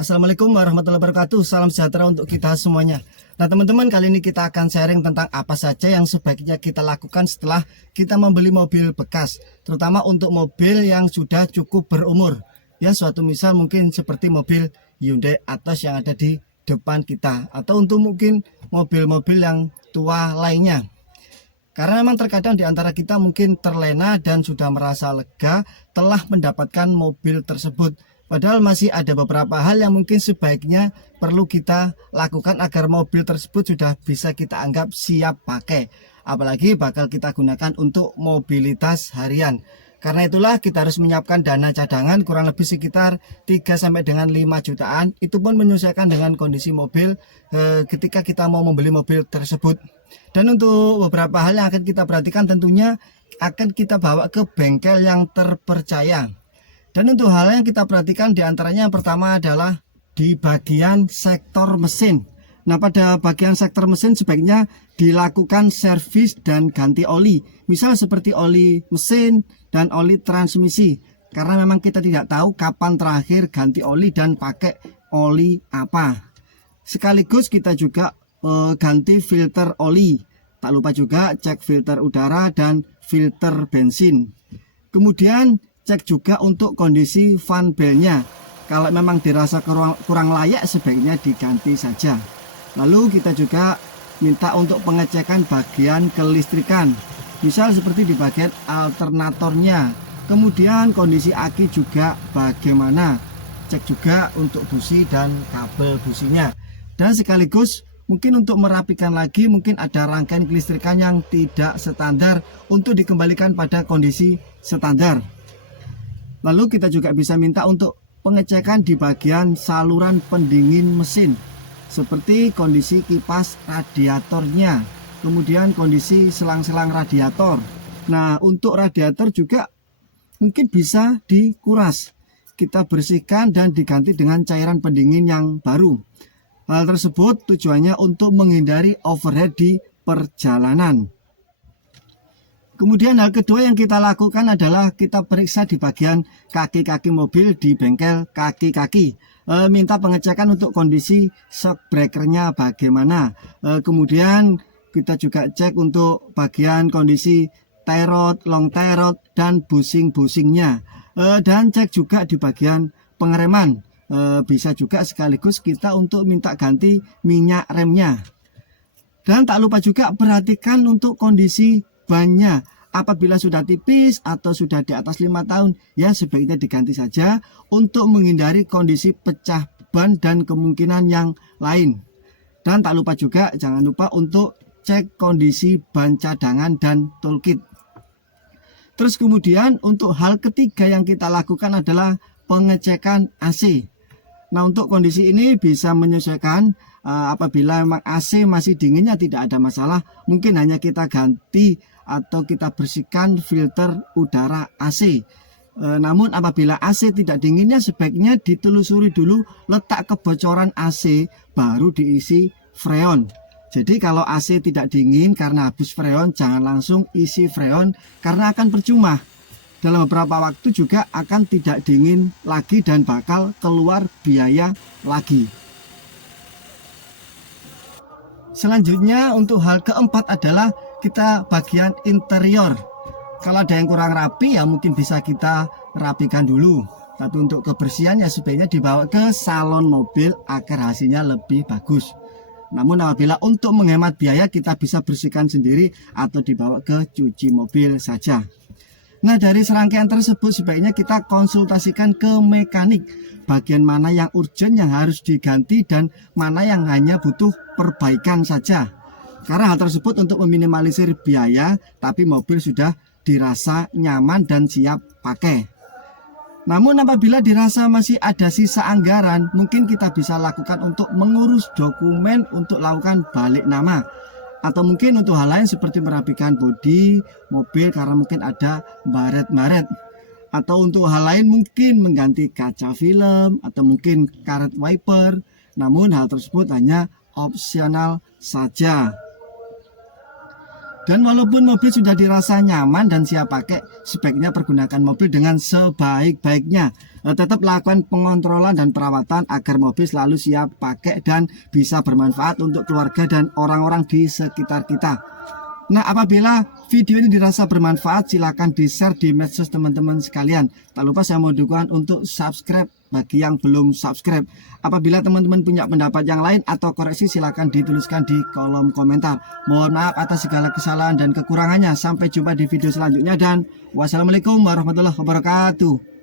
Assalamualaikum warahmatullahi wabarakatuh. Salam sejahtera untuk kita semuanya. Nah teman-teman, kali ini kita akan sharing tentang apa saja yang sebaiknya kita lakukan setelah kita membeli mobil bekas, terutama untuk mobil yang sudah cukup berumur. Ya, suatu misal mungkin seperti mobil Hyundai Atos yang ada di depan kita, atau untuk mungkin mobil-mobil yang tua lainnya. Karena memang terkadang di antara kita mungkin terlena dan sudah merasa lega telah mendapatkan mobil tersebut. Padahal masih ada beberapa hal yang mungkin sebaiknya perlu kita lakukan agar mobil tersebut sudah bisa kita anggap siap pakai. Apalagi bakal kita gunakan untuk mobilitas harian. Karena itulah kita harus menyiapkan dana cadangan kurang lebih sekitar 3 sampai dengan 5 jutaan. Itu pun menyesuaikan dengan kondisi mobil ketika kita mau membeli mobil tersebut. Dan untuk beberapa hal yang akan kita perhatikan tentunya akan kita bawa ke bengkel yang terpercaya. Dan untuk hal yang kita perhatikan diantaranya yang pertama adalah di bagian sektor mesin. Nah, pada bagian sektor mesin sebaiknya dilakukan servis dan ganti oli. Misal seperti oli mesin dan oli transmisi. Karena memang kita tidak tahu kapan terakhir ganti oli dan pakai oli apa. Sekaligus kita juga ganti filter oli. Tak lupa juga cek filter udara dan filter bensin. Kemudian cek juga untuk kondisi fan belnya. Kalau memang dirasa kurang layak sebaiknya diganti saja. Lalu kita juga minta untuk pengecekan bagian kelistrikan. Misal seperti di bagian alternatornya. Kemudian kondisi aki juga bagaimana. Cek juga untuk busi dan kabel businya. Dan sekaligus mungkin untuk merapikan lagi mungkin ada rangkaian kelistrikan yang tidak standar untuk dikembalikan pada kondisi standar. Lalu kita juga bisa minta untuk pengecekan di bagian saluran pendingin mesin, seperti kondisi kipas radiatornya, kemudian kondisi selang-selang radiator. Nah, untuk radiator juga mungkin bisa dikuras, kita bersihkan dan diganti dengan cairan pendingin yang baru. Hal tersebut tujuannya untuk menghindari overheat di perjalanan. Kemudian hal kedua yang kita lakukan adalah kita periksa di bagian kaki-kaki mobil di bengkel kaki-kaki. Minta pengecekan untuk kondisi shock breakernya bagaimana. Kemudian kita juga cek untuk bagian kondisi tie rod, long tie rod, dan busing-busingnya. Dan cek juga di bagian pengereman. Bisa juga sekaligus kita untuk minta ganti minyak remnya. Dan tak lupa juga perhatikan untuk kondisi bannya. Apabila sudah tipis atau sudah di atas 5 tahun, ya sebaiknya diganti saja untuk menghindari kondisi pecah ban dan kemungkinan yang lain. Dan tak lupa juga, jangan lupa untuk cek kondisi ban cadangan dan toolkit. Terus kemudian untuk hal ketiga yang kita lakukan adalah pengecekan AC. Nah, untuk kondisi ini bisa menyesuaikan. Apabila memang AC masih dinginnya tidak ada masalah, mungkin hanya kita ganti atau kita bersihkan filter udara AC. Namun apabila AC tidak dinginnya sebaiknya ditelusuri dulu letak kebocoran AC baru diisi freon. Jadi kalau AC tidak dingin karena habis freon, jangan langsung isi freon karena akan percuma. Dalam beberapa waktu juga akan tidak dingin lagi dan bakal keluar biaya lagi. Selanjutnya untuk hal keempat adalah kita bagian interior. Kalau ada yang kurang rapi ya mungkin bisa kita rapikan dulu. Tapi untuk kebersihan ya sebaiknya dibawa ke salon mobil agar hasilnya lebih bagus. Namun apabila untuk menghemat biaya kita bisa bersihkan sendiri atau dibawa ke cuci mobil saja. Nah, dari serangkaian tersebut sebaiknya kita konsultasikan ke mekanik bagian mana yang urgent yang harus diganti dan mana yang hanya butuh perbaikan saja. Karena hal tersebut untuk meminimalisir biaya tapi mobil sudah dirasa nyaman dan siap pakai. Namun apabila dirasa masih ada sisa anggaran, mungkin kita bisa lakukan untuk mengurus dokumen untuk lakukan balik nama. Atau mungkin untuk hal lain seperti merapikan bodi mobil karena mungkin ada baret-baret. Atau untuk hal lain mungkin mengganti kaca film atau mungkin karet wiper. Namun hal tersebut hanya opsional saja. Dan walaupun mobil sudah dirasa nyaman dan siap pakai, sebaiknya pergunakan mobil dengan sebaik-baiknya. tetap lakukan pengontrolan dan perawatan agar mobil selalu siap pakai dan bisa bermanfaat untuk keluarga dan orang-orang di sekitar kita. Nah, apabila video ini dirasa bermanfaat, silakan di-share di medsos teman-teman sekalian. Tak lupa saya mau dukungan untuk subscribe bagi yang belum subscribe. Apabila teman-teman punya pendapat yang lain atau koreksi, silakan dituliskan di kolom komentar. Mohon maaf atas segala kesalahan dan kekurangannya. Sampai jumpa di video selanjutnya dan wassalamualaikum warahmatullahi wabarakatuh.